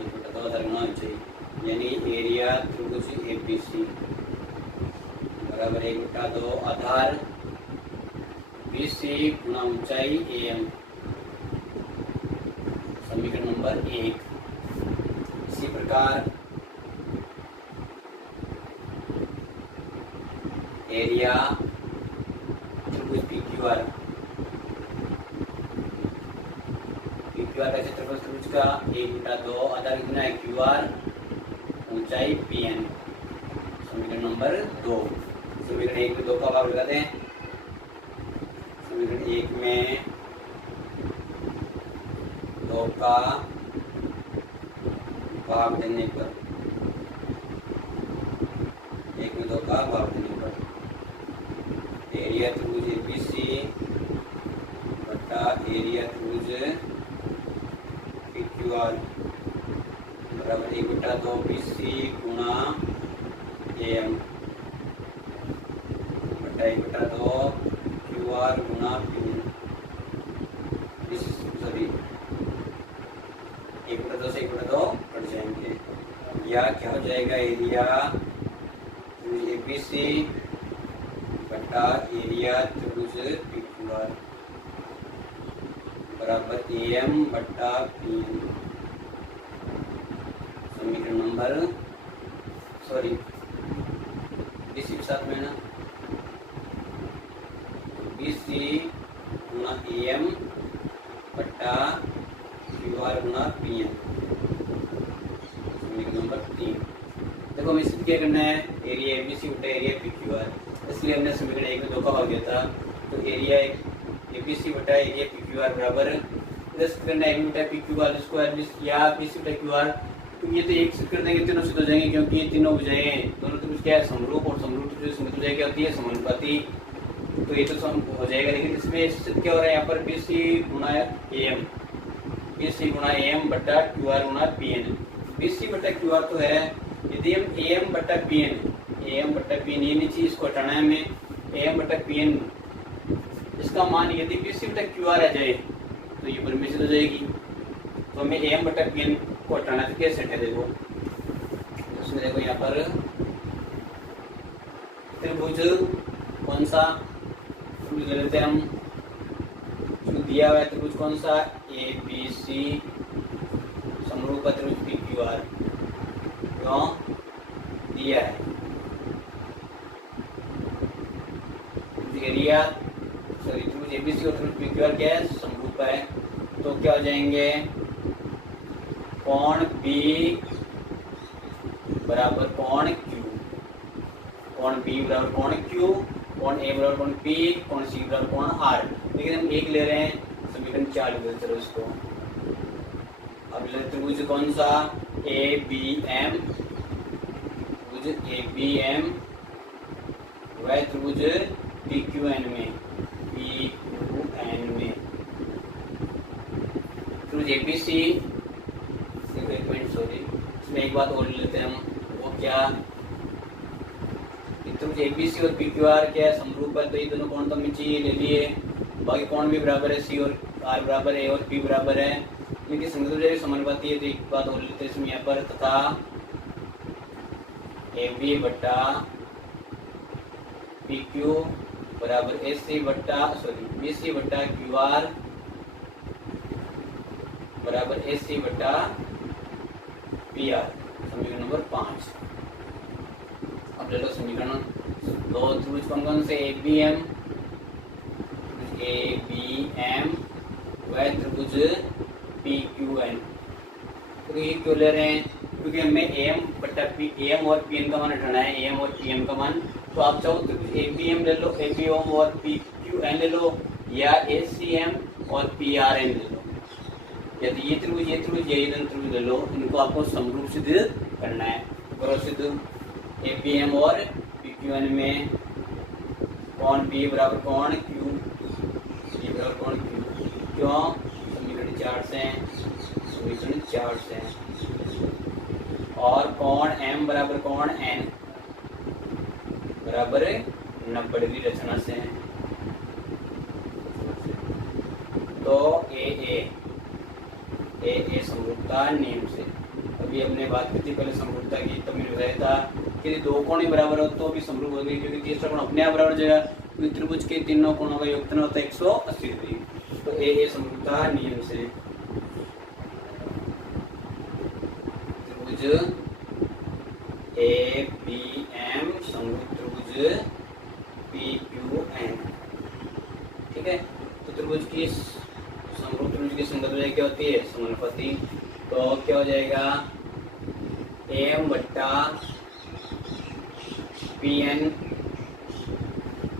1/2 आधार गुणा ऊंचाई, यानी एरिया त्रिभुज एबीसी बराबर 1/2 आधार बीसी गुणा ऊंचाई एम, समीकरण नंबर 1। इसी प्रकार एरिया त्रिभुज पीक्यूआर, पीक्यूआर का क्षेत्रफल त्रिभुज का 1/2 आधार गुना क्यूआर ऊंचाई पीएन, समीकरण नंबर 2। समीकरण 1 में 2 का भाग लगाते हैं, समीकरण 1 में 2 का भाग देने पर, 1 में 2 का भाग देने पर एरिया त्रिभुज एबीसी बटा एरिया त्रिभुज पीक्यूआर बराबर 1/2 बीसी गुणा एम बटा 1/2 क्यूआर गुणा पी, सॉरी 1/2 से 1/2 कट जाएंगे, या क्या हो जाएगा एरिया त्रिभुज एबीसी बटा एरिया त्रिभुज पीक्यूआर बराबर एम बटा पीएम, समीकरण नंबर, सॉरी बीसी के साथ में ना, बीसी गुणा एम बटा क्यूआर गुणा पीएम, समीकरण नंबर 3। देखो हमें इसमें क्या करना है, एरिया एबीसी बटा एरिया पीक्यूआर, इसलिए हमने समीकरण 1 में 2 का भाग दिया था, तो एरिया एबीसी बटा एरिया पीक्यूआर बराबर प्लस करना है बटा पीक्यूआर स्क्वायर या बीसी बटा क्यूआर, तो ये तो एक से कर देंगे, तीनों सिद्ध हो जाएंगे, क्योंकि ये तीनों भुजाएं दोनों त्रिभुज क्या है समरूप, और समरूप त्रिभुज में भुजाएं क्या होती है समानुपाती, तो ये तो सम हो जाएगा। लेकिन इसमें सिद्ध क्या हो रहा है, यहाँ पर बीसी गुणा एम, बीसी गुणा एम बटा क्यूआर गुणा पीएन, बीसी बटा क्यूआर तो है, यदि हम एम बटा पीएन, एम बटा पीएन ये नीचे इसको हटाना है हमें, एम बटा पीएन इसका मान यदि बीसी बटा क्यूआर आ जाए तो ये परमिशन हो जाएगी, तो हमें एम बटा पीएन को हटाना तो कैसे हटे, देखो उसमें देखो यहाँ पर त्रिभुज कौन सा त्रिभुज ले लेते हैं हम, जो दिया हुआ है त्रिभुज कौन सा ए बी सी समरूप त्रिभुज पी क्यू आर, क्यों दिया है, एरिया सॉरी त्रिभुज एबीसी और त्रिभुज पी क्यू आर क्या है समरूप है, तो क्या हो जाएंगे कोण बी बराबर कोण क्यू, कोण बी बराबर कोण क्यू, कोण ए बराबर कोण पी, कोण सी बराबर कोण आर, लेकिन हम एक ले रहे हैं समीकरण 4 लिख देते हैं उसको। अब ले त्रिभुज कौन सा ए बी एम, त्रिभुज ए बी एम वह त्रिभुज पी क्यू एन में, पी क्यू एन में त्रिभुज ए बी सी, एक मिनट सॉरी इसमें एक बात और लेते हैं हम, वो क्या त्रिभुज एबीसी और पीक्यूआर क्या है समरूप है, तो ये दोनों कोण तो हमें चाहिए ले लिए, बाकी कोण भी बराबर है, सी और आर बराबर है और पी बराबर है, लेकिन संगत समानुपाती है, तो एक बात और लेते हैं इसमें यहाँ पर, तथा ए बी बटा पी क्यू बराबर ए सी बटा सॉरी बी सी बटा क्यू आर बराबर ए सी बटा पी आर, समीकरण नंबर 5। अब ले लो समीकरण 2, त्रिभुज कौन कौन से ए बी एम वह त्रिभुज पी क्यू एन, तो ये क्यों ले रहे हैं, क्योंकि हमें एम बटा पी, एम और पी एन का मान हटाना है, एम और पी एम का मान, तो आप चाहो त्रिभुज ए बी एम ले लो, ए बी एम और पी क्यू एन ले लो, या ए सी एम और पी आर एन ले लो, यदि ये त्रिभुज ये त्रिभुज ये त्रिभुज ले लो, इनको आपको समरूप सिद्ध करना है, करो सिद्ध ए बी एम और पी क्यू एन में कौन बी बराबर कौन क्यू, बी बराबर कौन क्यू, क्यों समीकरण 4 से हैं, समीकरण 4 से हैं। और कौन एम बराबर कौन एन बराबर 90 डिग्री रचना से हैं। तो ए समरूपता नियम से, अभी हमने बात की थी पहले समरूपता की, तो मैंने बताया था कि दो कोण ही बराबर हो तो भी समरूप होगी, क्योंकि तीसरा कोण अपने आप बराबर हो जाएगा, क्योंकि त्रिभुज के तीनों कोणों का योगदान होता है 180 डिग्री। तो ए समरूपता नियम से त्रिभुज ए बी एम समरूप त्रिभुज पी क्यू एन, ठीक है। तो त्रिभुज की समरूप त्रिभुज की संगत क्या होती है, समानुपाती। तो क्या हो जाएगा, एम बट्टा पी एन,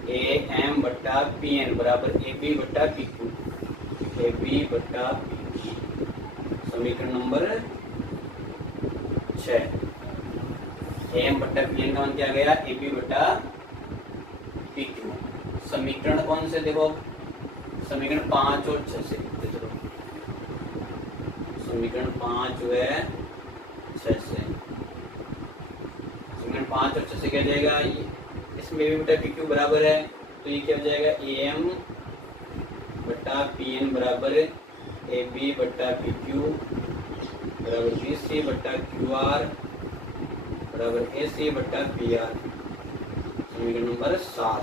ए एम बट्टा पी एन बराबर ए बी बट्टा पी क्यू, ए बी बट्टा पी क्यू। समीकरण नंबर 6, एम बट्टा पी एन का मान क्या गया, ए बी बट्टा पी क्यू। समीकरण कौन से, देखो समीकरण 5 और 6 से, समीकरण 5 है 6 से, समीकरण 5 और 6 से क्या जाएगा, इसमें भी बटा पी क्यू बराबर है, तो ये क्या हो जाएगा, ए एम बटा पी एन बराबर ए बी बटा पी क्यू बराबर बी सी बटा क्यू आर बराबर ए सी बटा पी आर। समीकरण नंबर 7।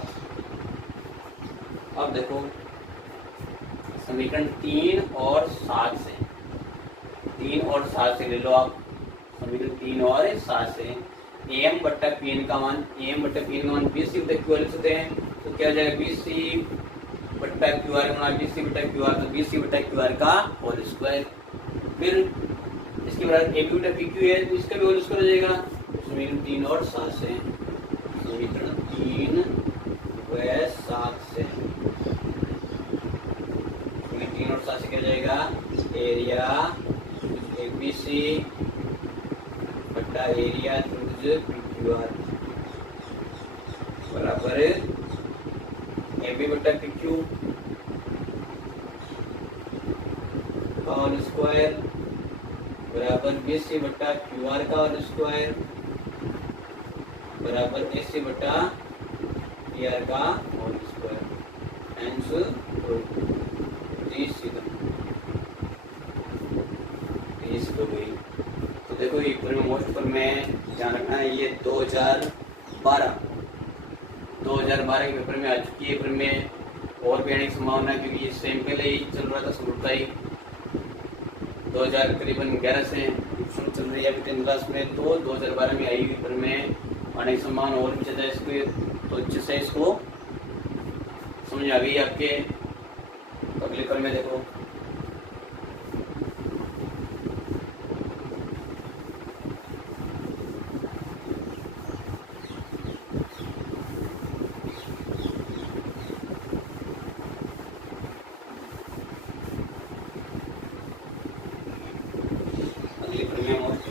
अब देखो समीकरण 3 और 7 से, 3 और 7 से ले लो आप, समीकरण 3 और 7 से एम बट्टा पी एन का मान, एम बट्टा पी एन का मान बी सी बट्टा क्यू आर लिख सकते हैं। तो क्या हो जाएगा, बी सी बट्टा क्यू आर का मान बी सी बट्टा क्यू आर, तो बी सी बट्टा क्यू आर का होल स्क्वायर। फिर इसके बाद ए बी बट्टा पी क्यू है, तो इसका भी होल स्क्वायर हो जाएगा। समीकरण 3 और 7 से, समीकरण 3 व 7 से, समीकरण 3 और 7 से क्या हो जाएगा, एरिया ए बी सी बट्टा एरिया त्रिभुज पी क्यू आर बराबर ए बी बट्टा पी क्यू का होल स्क्वायर बराबर बी सी बट्टा क्यू आर का होल स्क्वायर बराबर ए सी बट्टा पी आर का होल स्क्वायर। आंसर 30 हो गई। तो देखो ये पर मोस्ट पर में ध्यान रखना है, ये 2012 के पेपर में आ चुकी है, पेपर में और भी आने की संभावना है, क्योंकि ये सेम पहले ही चल रहा था, समरूपता ही 2000 करीबन 11 से चल रही है अभी 10th क्लास में, तो 2012 में आई पेपर में आने की संभावना और भी ज़्यादा है इसके। तो अच्छे से इसको समझ आ गई आपके। अगले पेपर में देखो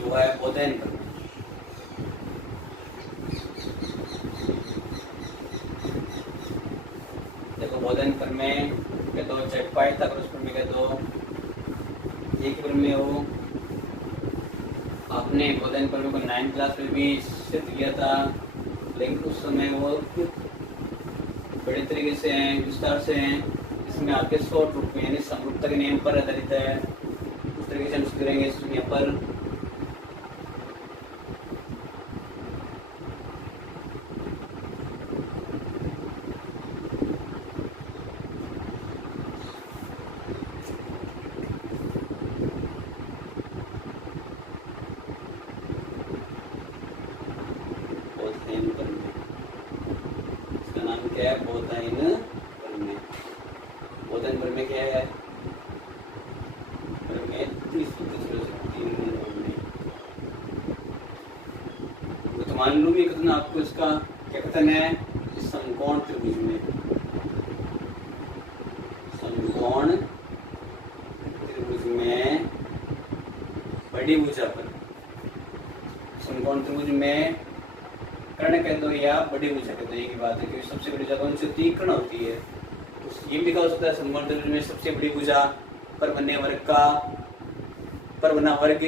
हुआ है बोधन पर। देखो बोधन पर में के दो चेक पाए था, उस पर में के दो एक पर में हो, आपने बोधन पर में को 9th क्लास में भी सिद्ध किया था, लेकिन उस समय वो बड़े तरीके से हैं, विस्तार से हैं। इसमें आपके शॉर्ट रूप में यानी समरूपता के नियम पर आधारित है, उस तरीके से हम करेंगे इसमें यहाँ पर। इसका नाम क्या है, बोधायन प्रमेय। बोधायन प्रमेय क्या है, तो मान लूँ ये कथन आपको, इसका क्या कथन है, समकोण त्रिभुज में, समकोण त्रिभुज में बड़ी भुजा पर, समकोण त्रिभुज में कर्ण कह दो या बड़ी भुजा कह दो, एक ही बात है, क्योंकि सबसे बड़ी भुजा कौन सी होती है? कर्ण होती है। तो ये भी लिखा हो सकता है समकोण त्रिभुज में सबसे बड़ी भुजा पर बने वर्ग का पर बना वर्ग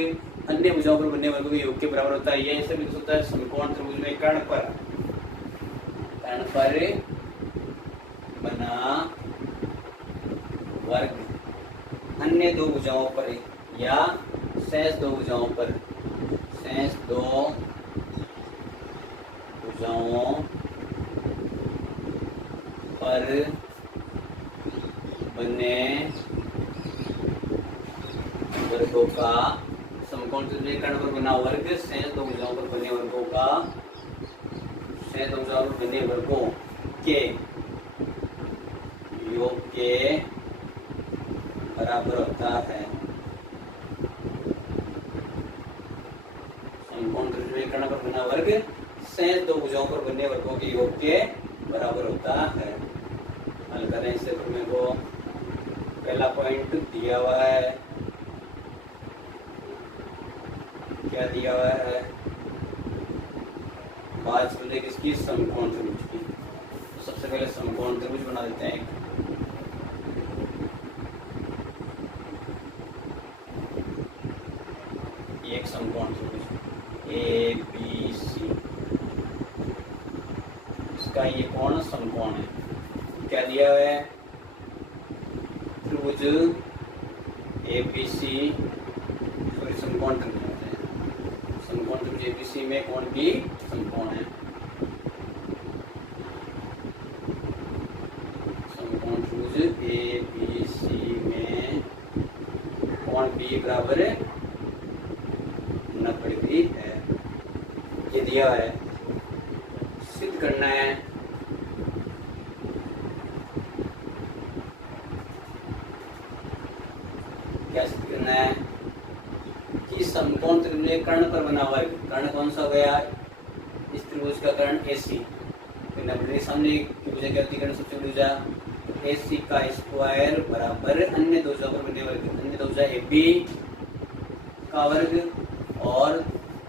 अन्य भुजाओं पर बने वर्गों के योग के बराबर होता है। ये ऐसे लिख सकता है समकोण त्रिभुज में कर्ण पर बना वर्ग अन्य दो भुजाओं पर या शेष दो भुजाओं पर बने वर्गों का समकोण त्रिभुज कर्ण पर बना वर्ग शेष दो भुजाओं पर बने वर्गों का शेष दो भुजाओं पर बने वर्गों के योग के बराबर होता है। समकोण त्रिभुज कर्ण पर बना वर्ग शेष दो भुजाओं पर बने वर्गों के योग के बराबर होता है। हल करें इसे, तो मेरे को पहला पॉइंट दिया हुआ है, क्या दिया हुआ है? बात चल रही किसकी? समकोण त्रिभुज की। तो सबसे पहले समकोण त्रिभुज बना देते हैं। एक समकोण त्रिभुज ए बी सी, इसका ये कोण समकोण है। क्या दिया हुआ है? त्रिभुज ए बी सी, सॉरी समकोण त्रिभुज होते हैं। समकोण त्रिभुज ए बी सी में कोण भी समकोण है। समकोण त्रिभुज ए बी सी में कोण बी बराबर 90 डिग्री है। ये दिया है, सिद्ध करना है। क्या सिद्ध करना है? कि समकोण त्रिभुज कर्ण पर बना वर्ग, कर्ण कौन सा हो गया? इस त्रिभुज का कर्ण AC, तो 90 डिग्री सामने की भुजा क्या होती है? कर्ण सबसे बड़ी भुजा, तो AC का स्क्वायर बराबर अन्य दो भुजाओं पर बने वर्ग, अन्य दो भुजा AB का वर्ग और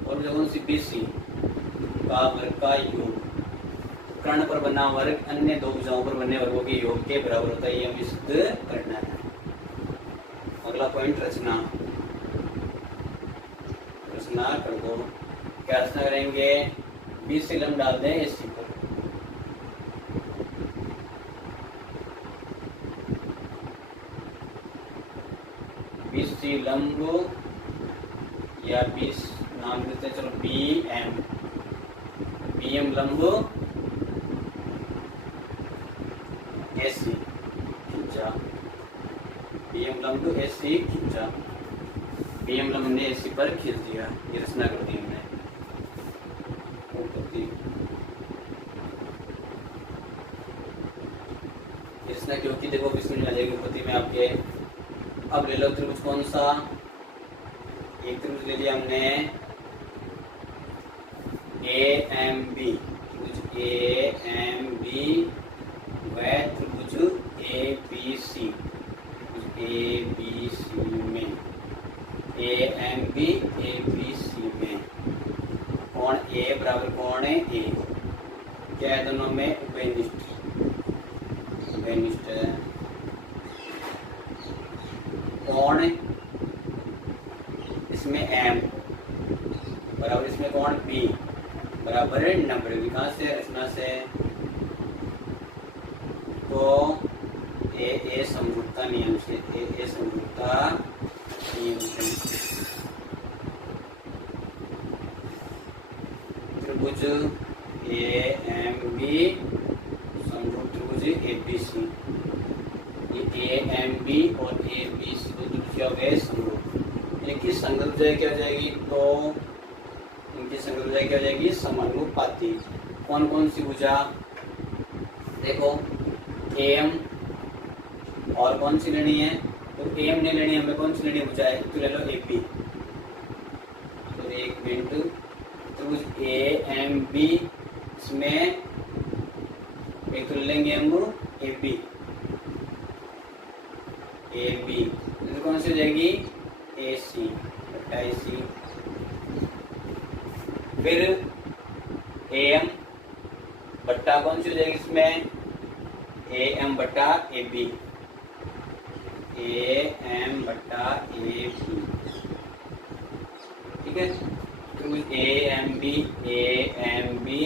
भुजा कौन सी? BC का वर्ग का योग। कर्ण पर बना वर्ग अन्य दो भुजाओं पर बने वर्गों के योग के बराबर होता है। ये हमें सिद्ध करना है। अगला पॉइंट रचना कर दो। क्या रचना करेंगे? 20 से लंब डाल दें AC पर। BC लंब या 20 नाम देते हैं, चलो BM लंब AC खींचा, BM लंब AC खींचा, BM लंब ने AC पर खींच दिया। ये रचना कर दी हमने। रचना की होती देखो किस में आ जाएगी उत्पत्ति में आपके। अब ले लो त्रिभुज कौन सा? एक त्रिभुज ले लिया हमने AMB, त्रिभुज AMB व त्रिभुज ABC, ABC में AMB ABC में कोण A बराबर कोण है A, क्या है दोनों में? उभयनिष्ठ है। कोण इसमें M बराबर इसमें कोण B बराबर 90 डिग्री। कहाँ से? रचना से। तो ए समरूपता नियम से, ए समरूपता नियम से त्रिभुज AMB समरूप त्रिभुज ABC। ये AMB और ABC दो त्रिभुज क्या हो गए? समरूप। इनकी संगत क्या हो जाएगी? तो इनकी संगत क्या हो जाएगी? समानुपाती। कौन कौन सी भुजा? देखो AM और कौन सी लेनी है? तो AM ने लेनी है हमें, कौन सी लेनी है? भुजा है तो ले लो AP। तो एक मिनट, त्रिभुज AMB इसमें एक तो ले लेंगे हम AB, तो कौन सी हो जाएगी? AC, AC। फिर ए एम बट्टा कौन सी हो जाएगी इसमें, ए एम बट्टा ए बी, ए एम बट्टा ए बी, ठीक है। त्रिभुज ए एम बी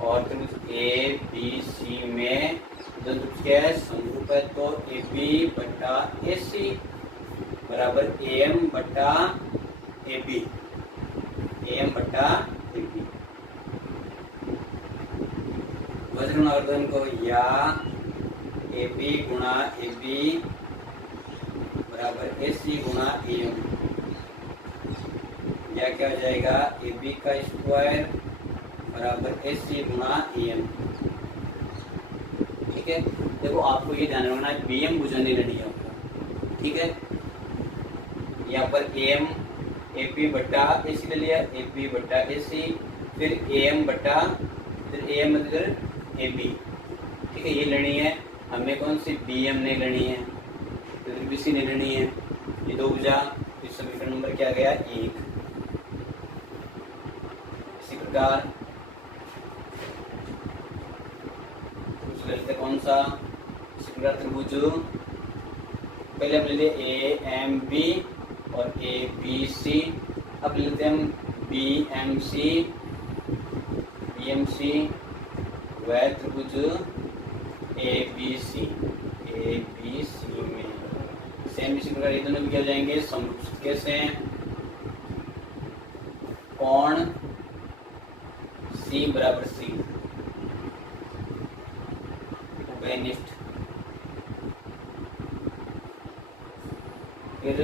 और त्रिभुज ए बी सी में दोनों क्या है, समरूप है। तो ए बी बट्टा ए सी बराबर ए एम बट्टा ए बी, ए एम बट्टा ए बी। वज्रवर्धन को या ए बी गुणा ए बी बराबर ए सी गुणा ए एम, या क्या हो जाएगा, ए बी का स्क्वायर बराबर ए सी गुणा ए एम, ठीक है। देखो आपको ये ध्यान रखना है, बी एम भुजन नहीं लेनी है आपको, ठीक है। यहाँ पर ए एम ए पी बट्टा ए सी ले लिया, ए पी बट्टा ए सी, फिर ए एम बट्टा फिर ए एम मतलब ए बी, ठीक है। ये लेनी है हमें, कौन सी, बी एम नहीं लेनी है, फिर बी सी नहीं लेनी है। ये दो भुजा, इस समीकरण नंबर क्या गया, 1। इसी प्रकार लेते कौन सा, इसी प्रकार त्रिभुज पहले हम लेते ए एम बी और ए बी सी, अब लेते हम बी एम सी व त्रिभुज ए बी सी में सेम इसी प्रकार ये दोनों भी क्या हो जाएंगे, समरूप। कैसे, कोण सी बराबर सी, उभयनिष्ठ। फिर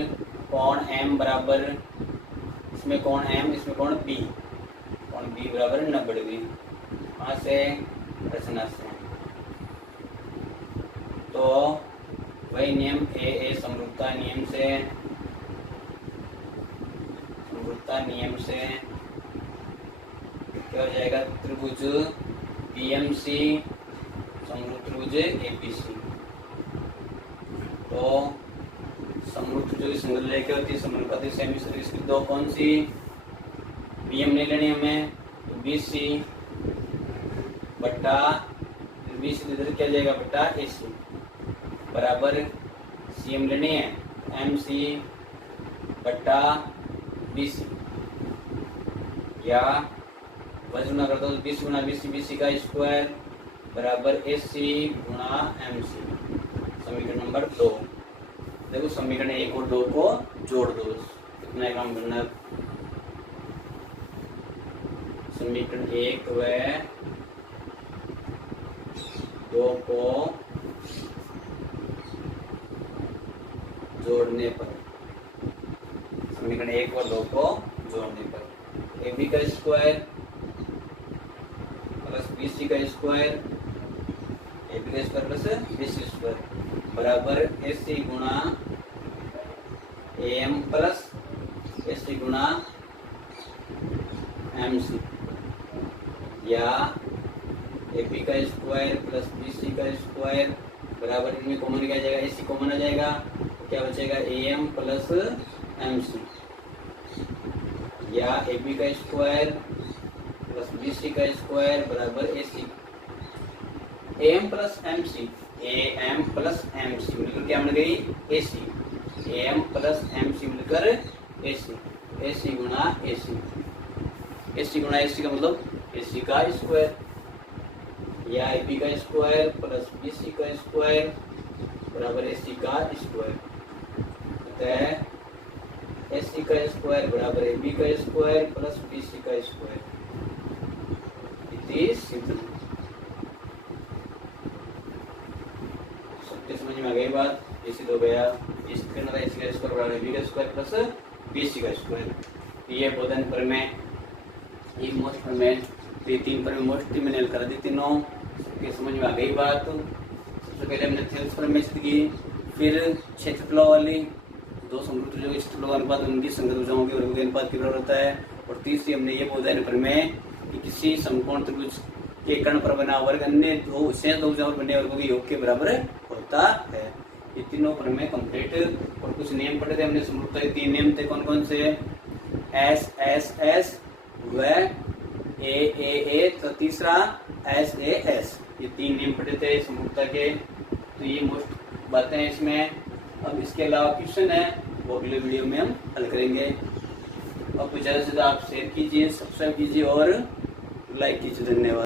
कोण एम बराबर, इसमें कोण एम इसमें कोण बी बराबर 90 डिग्री। कहाँ से, रचना से। तो वही नियम ए समरूपता नियम से क्या हो जाएगा, त्रिभुज बीएमसी समरूप त्रिभुज एबीसी। तो समरूप जो संगत लेके होती है समरूपता सेमी इसकी दो कौन सी, बीएम नहीं लेनी हमें, तो बीसी बट्टा बीसी इधर क्या जाएगा बट्टा एसी बराबर सीएम लेनी है, एमसी बट्टा बीसी, या वजन कर दो, 20 गुना बीसी का स्क्वायर बराबर एसी गुणा एमसी। समीकरण नंबर 2। देखो समीकरण 1 और 2 को जोड़ दो, कितना काम करना है। समीकरण 1 व 2 को जोड़ने पर, समीकरण 1 और 2 को जोड़ने पर ए बी का स्क्वायर प्लस बी सी का स्क्वायर, ए बी का square plus B C square बराबर ए सी गुणा ए एम प्लस ए सी गुणा एम सी, या ए बी का स्क्वायर प्लस बी सी का स्क्वायर बराबर, इनमें कॉमन क्या जाएगा, ए सी कॉमन आ जाएगा, तो क्या बचेगा A M plus M C, या ए बी का स्क्वायर प्लस बी सी का स्क्वायर बराबर A C, A M plus M C, A M plus M C मिलकर क्या बन गई A C, A M plus M C मिलकर A सी गुणा ए सी, ए सी गुणा ए सी का मतलब ए सी का स्क्वायर, या ए बी का स्क्वायर प्लस बी सी का स्क्वायर बराबर ए सी का स्क्वायर, अतः ए सी का स्क्वायर बराबर ए बी का स्क्वायर प्लस बी सी का स्क्वायर, इति सिद्ध। सबके समझ में आ गई बात, ये सिद्ध हो गया। इस करना था ए सी का स्क्वायर बराबर ए बी का स्क्वायर प्लस बी सी का स्क्वायर। ये बोधन प्रमेय, ये मोस्ट प्रमेय, ये 3 प्रमेय मोस्ट मैंने हल कर दी तीनों, सबके समझ में आ गई बात। सबसे पहले हमने थेल्स प्रमेय सिद्ध की, फिर क्षेत्रफलों वाली दो समरूप त्रिभुजों के क्षेत्रफलों का अनुपात उनकी संगत भुजाओं के वर्गों के अनुपात के बराबर होता है। और तीसरी हमने ये बोधन प्रमेय कि किसी समकोण त्रिभुज के कर्ण पर बना वर्ग अन्य दो शेष दो भुजाओं पर बने वर्गों के योग के बराबर होता है। ये तीनों प्रमेय कंप्लीट। और कुछ नियम पढ़े थे हमने समरूपता के 3 नियम थे, कौन कौन से, एस एस एस व ए, तो तीसरा SAS, ये 3 नियम पढ़े थे समरूपता के। तो ये मोस्ट बातें हैं इसमें। अब इसके अलावा क्वेश्चन है वो अगले वीडियो में हम हल करेंगे। अब ज़्यादा से ज़्यादा आप शेयर कीजिए, सब्सक्राइब कीजिए और लाइक कीजिए। धन्यवाद।